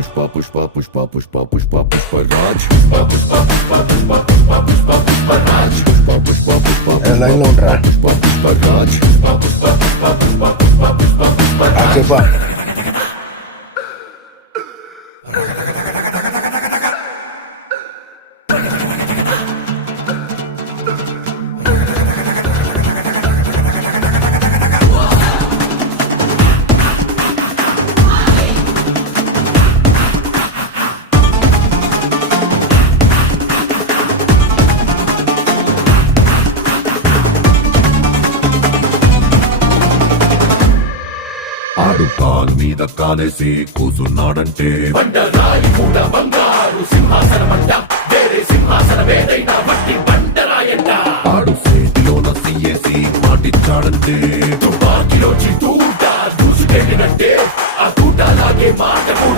Pushpa Pushpa Pushpa Pushpa Pushpa Pushparaj Pushpa Pushpa Pushpa Pushpa Pushpa Pushpa Pushparaj Pushpa Pushpa Pushpa line లో ఉంటారా పుష్ప పుష్పరాజ్ పుష్ప పుష్ప పుష్ప పుష్ప పుష్ప పుష్ప పుష్పరాజ్ చెప్పా ఆడు కాలు మీద కాలేసి కూసున్నాడంటే బండరాయి మూడ బంగారు సింహాసనమంట వేరే సింహాసనమేదైనా మట్టి బండరాయంట ఆడు సేతిలోన సీఏసి మాటిచ్చాడంటే తుపాకిలో తూట దూసుకెళ్ళినట్టే ఆ తూట లాగే మాట కూడా